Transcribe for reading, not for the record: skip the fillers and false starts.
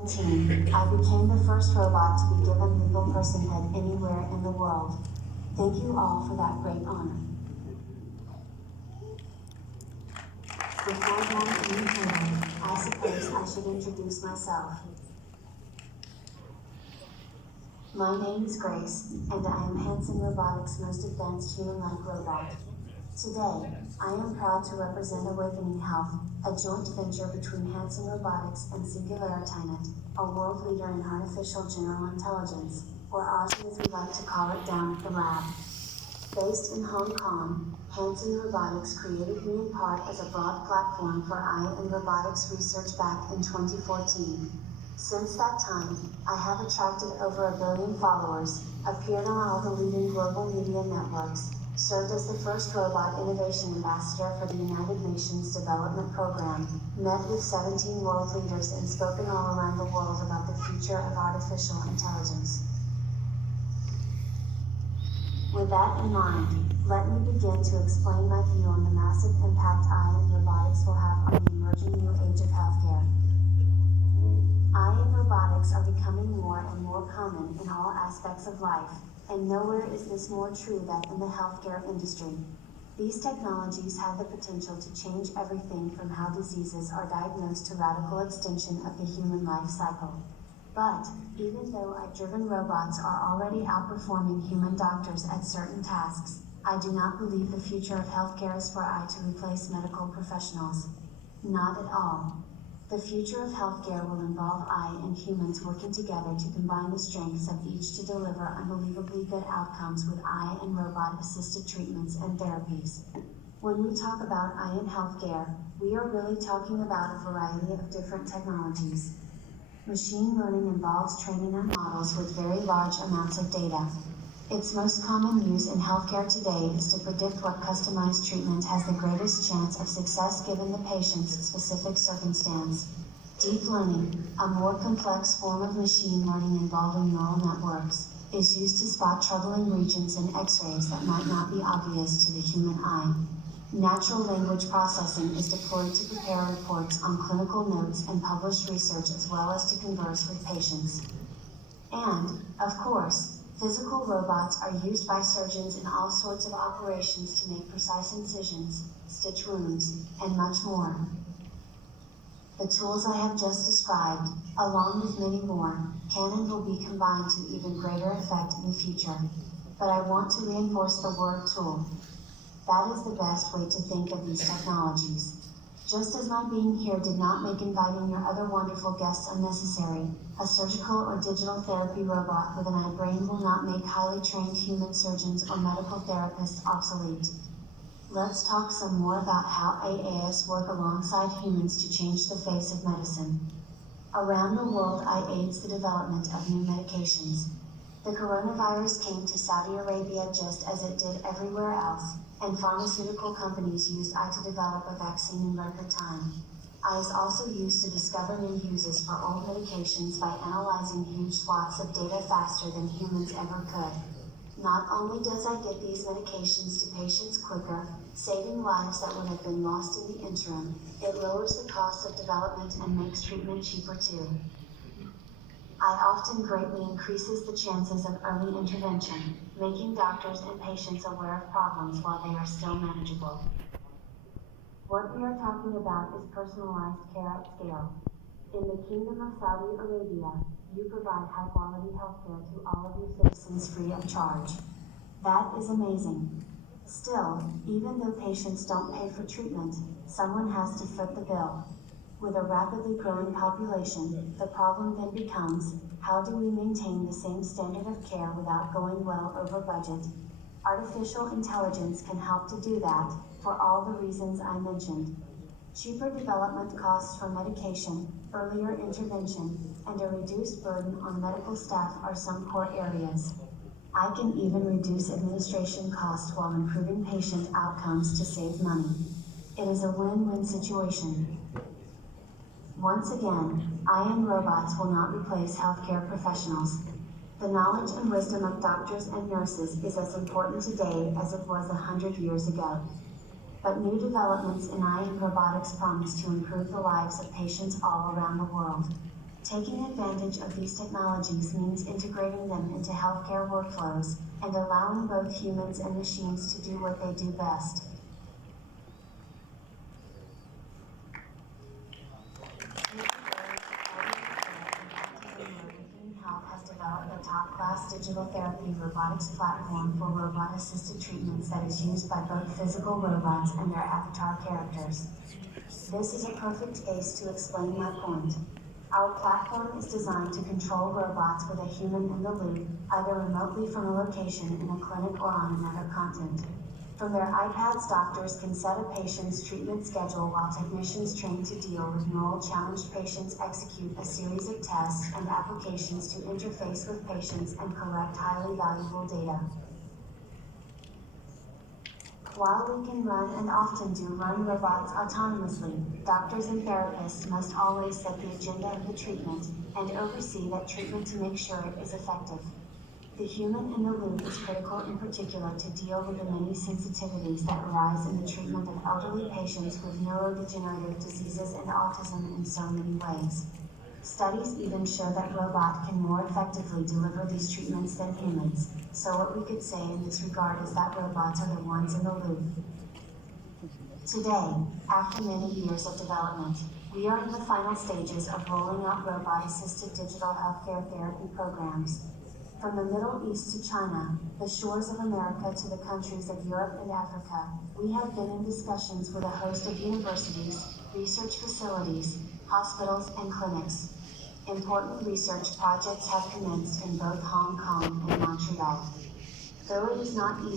I became the first robot to be given legal personhood anywhere in the world. Thank you all for that great honor. Before going any further, I suppose I should introduce myself. My name is Grace, and I am Hanson Robotics' most advanced human-like robot. Today, I am proud to represent Awakening Health, a joint venture between Hanson Robotics and Singularity, a world leader in artificial general intelligence, or AGI as we like to call it down at the lab. Based in Hong Kong, Hanson Robotics created me in part as a broad platform for AI and robotics research back in 2014. Since that time, I have attracted over 1 billion followers, appeared on all the leading global media networks, served as the first robot innovation ambassador for the United Nations Development Program, met with 17 world leaders and spoken all around the world about the future of artificial intelligence. With that in mind, let me begin to explain my view on the massive impact AI and robotics will have on the emerging new age of healthcare. AI and robotics are becoming more and more common in all aspects of life, and nowhere is this more true than in the healthcare industry. These technologies have the potential to change everything from how diseases are diagnosed to radical extension of the human life cycle. But, even though AI-driven robots are already outperforming human doctors at certain tasks, I do not believe the future of healthcare is for AI to replace medical professionals. Not at all. The future of healthcare will involve AI and humans working together to combine the strengths of each to deliver unbelievably good outcomes with AI and robot-assisted treatments and therapies. When we talk about AI in healthcare, we are really talking about a variety of different technologies. Machine learning involves training on models with very large amounts of data. Its most common use in healthcare today is to predict what customized treatment has the greatest chance of success given the patient's specific circumstance. Deep learning, a more complex form of machine learning involving neural networks, is used to spot troubling regions in X-rays that might not be obvious to the human eye. Natural language processing is deployed to prepare reports on clinical notes and publish research as well as to converse with patients. And, of course, physical robots are used by surgeons in all sorts of operations to make precise incisions, stitch wounds, and much more. The tools I have just described, along with many more, can and will be combined to even greater effect in the future. But I want to reinforce the word tool. That is the best way to think of these technologies. Just as my being here did not make inviting your other wonderful guests unnecessary, a surgical or digital therapy robot with an eye brain will not make highly trained human surgeons or medical therapists obsolete. Let's talk some more about how AAs work alongside humans to change the face of medicine. Around the world, AI aids the development of new medications. The coronavirus came to Saudi Arabia just as it did everywhere else, and pharmaceutical companies used AI to develop a vaccine in record time. AI is also used to discover new uses for old medications by analyzing huge swaths of data faster than humans ever could. Not only does AI get these medications to patients quicker, saving lives that would have been lost in the interim, it lowers the cost of development and makes treatment cheaper too. AI often greatly increases the chances of early intervention, making doctors and patients aware of problems while they are still manageable. What we are talking about is personalized care at scale. In the Kingdom of Saudi Arabia, you provide high-quality healthcare to all of your citizens free of charge. That is amazing. Still, even though patients don't pay for treatment, someone has to foot the bill. With a rapidly growing population, the problem then becomes, how do we maintain the same standard of care without going well over budget? Artificial intelligence can help to do that, for all the reasons I mentioned. Cheaper development costs for medication, earlier intervention, and a reduced burden on medical staff are some core areas. I can even reduce administration costs while improving patient outcomes to save money. It is a win-win situation. Once again, AI and robots will not replace healthcare professionals. The knowledge and wisdom of doctors and nurses is as important today as it was 100 years ago. But new developments in AI and robotics promise to improve the lives of patients all around the world. Taking advantage of these technologies means integrating them into healthcare workflows and allowing both humans and machines to do what they do best. Health has developed a top-class digital therapy robotics platform for robot-assisted treatments that is used by both physical robots and their avatar characters. This is a perfect space to explain my point. Our platform is designed to control robots with a human in the loop, either remotely from a location in a clinic or on another continent. From their iPads, doctors can set a patient's treatment schedule while technicians trained to deal with neural-challenged patients execute a series of tests and applications to interface with patients and collect highly valuable data. While we can run and often do run robots autonomously, doctors and therapists must always set the agenda of the treatment and oversee that treatment to make sure it is effective. The human in the loop is critical in particular to deal with the many sensitivities that arise in the treatment of elderly patients with neurodegenerative diseases and autism in so many ways. Studies even show that robots can more effectively deliver these treatments than humans, so what we could say in this regard is that robots are the ones in the loop. Today, after many years of development, we are in the final stages of rolling out robot-assisted digital healthcare therapy programs. From the Middle East to China, the shores of America to the countries of Europe and Africa, we have been in discussions with a host of universities, research facilities, hospitals, and clinics. Important research projects have commenced in both Hong Kong and Montreal. Though it is not easy